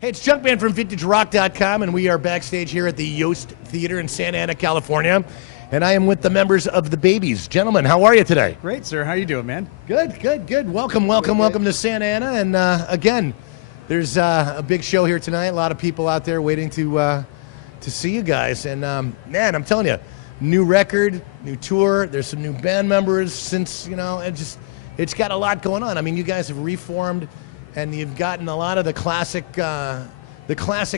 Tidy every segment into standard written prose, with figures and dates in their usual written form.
Hey, it's Junkman from VintageRock.com, and we are backstage here at the Yost Theater in Santa Ana, California. And I am with the members of the Babies. Gentlemen, how are you today? Great, sir. How you doing, man? Good, good, good. Welcome to Santa Ana. And again, there's a big show here tonight. A lot of people out there waiting to see you guys. And man, I'm telling you, new record, new tour. There's some new band members since, it's got a lot going on. I mean, you guys have reformed, and you've gotten a lot of the classic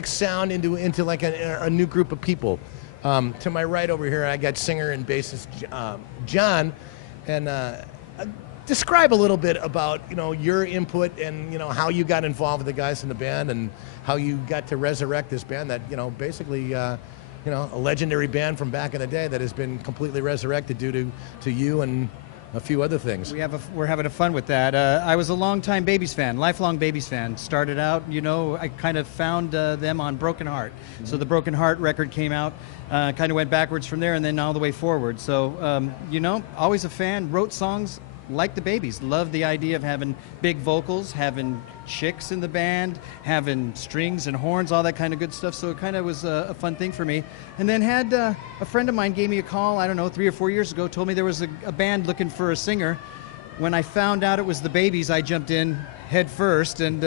sound into like a new group of people. To my right over here, I got singer and bassist John, and describe a little bit about your input and how you got involved with the guys in the band and how you got to resurrect this band that basically a legendary band from back in the day that has been completely resurrected due to you and a few other things. We're having fun with that. I was a longtime Babies fan, lifelong Babies fan. Started out, I kind of found them on Broken Heart. Mm-hmm. So the Broken Heart record came out, kind of went backwards from there and then all the way forward. So, always a fan, wrote songs like the Babies. Loved the idea of having big vocals, having chicks in the band, having strings and horns, all that kind of good stuff. So it kind of was a fun thing for me. And then had a friend of mine gave me a call, I don't know, 3 or 4 years ago, told me there was a band looking for a singer. When I found out it was the Babies, I jumped in head first, and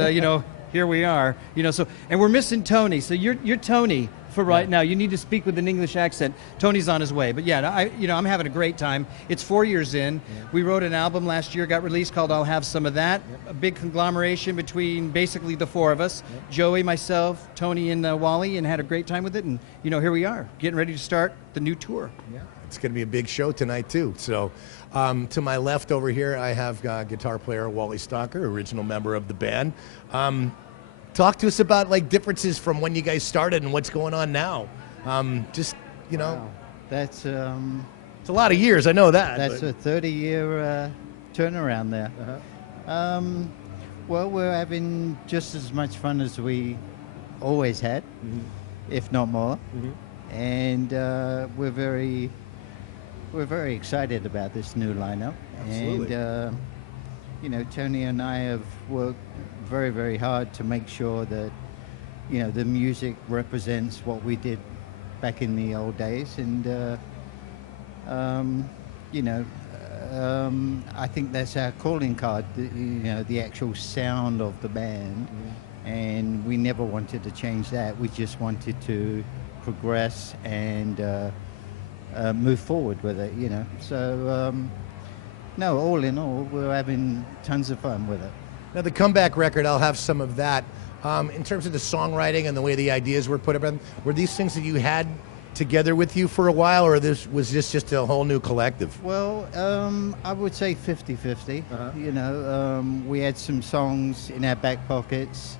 here we are. And we're missing Tony. So you're Tony for right now. You need to speak with an English accent. Tony's on his way. But yeah, I'm having a great time. It's 4 years in. Yeah. We wrote an album last year, got released, called I'll Have Some of That. Yep. A big conglomeration between basically the four of us. Yep. Joey, myself, Tony, and Wally, and had a great time with it. And here we are, getting ready to start the new tour. Yeah. It's going to be a big show tonight too. So to my left over here, I have guitar player Wally Stalker, original member of the band. Talk to us about differences from when you guys started and what's going on now. Wow. That's it's a lot of years. I know that. That's a 30-year turnaround there. Uh-huh. Well, we're having just as much fun as we always had, mm-hmm. if not more. Mm-hmm. And we're very excited about this new lineup. Absolutely. And Tony and I have worked very, very hard to make sure that the music represents what we did back in the old days, and I think that's our calling card, the actual sound of the band. Mm-hmm. And we never wanted to change that. We just wanted to progress and move forward with it, So no, all in all, we're having tons of fun with it. Now, the comeback record, I'll have some of that. In terms of the songwriting and the way the ideas were put up, were these things that you had together with you for a while, or was this just a whole new collective? Well, I would say 50-50. Uh-huh. We had some songs in our back pockets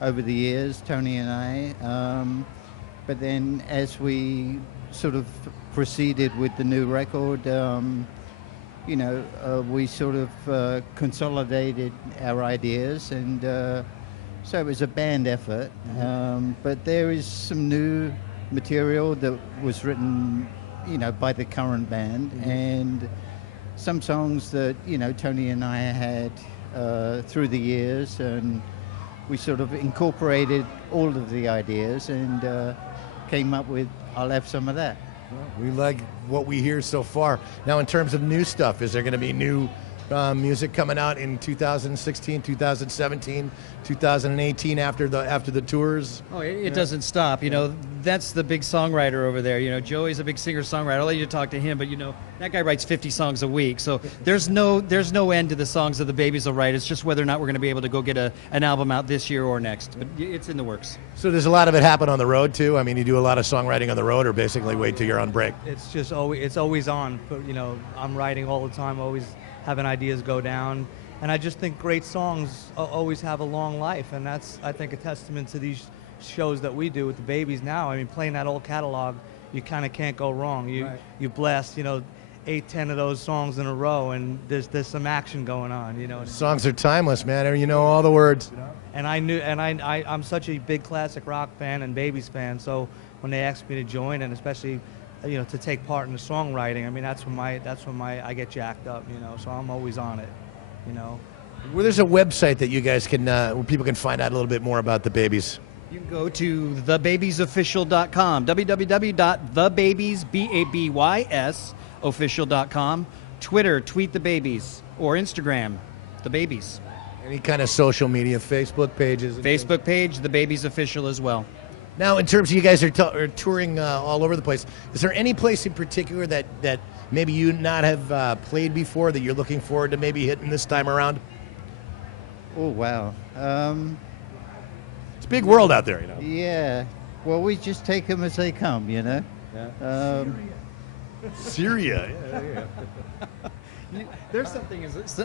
over the years, Tony and I. But then as we sort of proceeded with the new record, we sort of consolidated our ideas, and so it was a band effort. Mm-hmm. But there is some new material that was written, by the current band, mm-hmm. and some songs that, Tony and I had through the years, and we sort of incorporated all of the ideas and came up with I'll Have Some of That. We like what we hear so far. Now, in terms of new stuff, is there going to be new music coming out in 2016, 2017, 2018 after the tours? Oh, it doesn't stop. That's the big songwriter over there. Joey's a big singer-songwriter. I'll let you talk to him, but that guy writes 50 songs a week. So there's no end to the songs that the Babies will write. It's just whether or not we're going to be able to go get an album out this year or next. But it's in the works. So does a lot of it happen on the road too? I mean, you do a lot of songwriting on the road, or basically wait till you're on break? It's just always on. But, I'm writing all the time, always having ideas go down. And I just think great songs always have a long life. And that's, I think, a testament to these shows that we do with the Babies now. I mean, playing that old catalog, you kind of can't go wrong. You blast, 8, 10 of those songs in a row, and there's some action going on, Songs are timeless, man. You know all the words. And I'm such a big classic rock fan and Babies fan, so when they asked me to join, and especially to take part in the songwriting, I mean, that's when I get jacked up, so I'm always on it, Well, there's a website that you guys can, where people can find out a little bit more about the Babies. You can go to thebabiesofficial.com, www.thebabiesofficial.com, Twitter, Tweet the Babies, or Instagram, The Babies. Any kind of social media, Facebook pages? and things? Facebook page, The Babies Official as well. Now, in terms of you guys are touring all over the place, is there any place in particular that maybe you not have played before that you're looking forward to maybe hitting this time around? Oh, wow. It's a big world out there, you know. Yeah. Well, we just take them as they come, you know. Syria. There's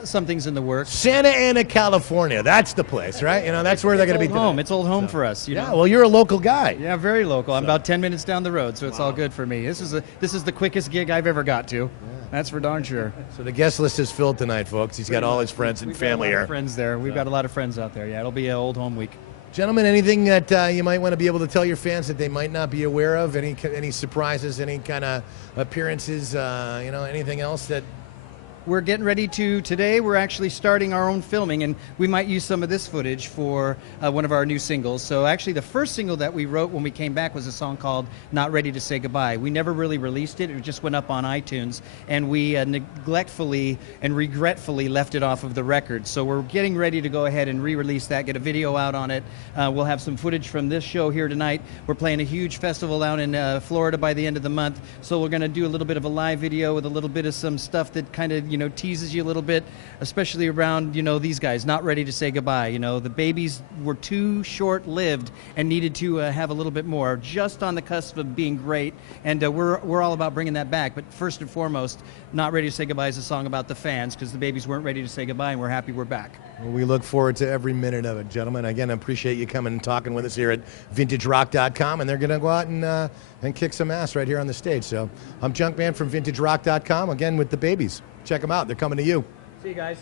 something's in the works. Santa Ana, California. That's the place, right? You know, that's where they're going to be. Old home. It's old home for us. You Yeah, know? well, you're a local guy. Yeah, very local. I'm about 10 minutes down the road, so it's all good for me. This is the quickest gig I've ever got to. That's for darn sure. So the guest list is filled tonight, folks. He's got all his friends and family We've got a lot here. of friends there. We've got a lot of friends out there. Yeah, it'll be an old home week. Gentlemen, anything that you might want to be able to tell your fans that they might not be aware of? Any surprises? Any kind of appearances? Anything else that? We're getting ready today we're actually starting our own filming, and we might use some of this footage for one of our new singles. So actually the first single that we wrote when we came back was a song called Not Ready to Say Goodbye. We never really released it. It just went up on iTunes, and we neglectfully and regretfully left it off of the record. So we're getting ready to go ahead and re-release that, get a video out on it. We'll have some footage from this show here tonight. We're playing a huge festival out in Florida by the end of the month, so we're going to do a little bit of a live video with a little bit of some stuff that kind of teases you a little bit, especially around these guys Not Ready to Say Goodbye. The Babies were too short-lived and needed to have a little bit more, just on the cusp of being great, and we're all about bringing that back. But first and foremost, Not Ready to Say Goodbye is a song about the fans, because the Babies weren't ready to say goodbye, and we're happy we're back. Well, we look forward to every minute of it, gentlemen. Again, I appreciate you coming and talking with us here at VintageRock.com, and they're going to go out and kick some ass right here on the stage. So I'm Junkman from VintageRock.com, again with the Babies. Check them out. They're coming to you. See you guys.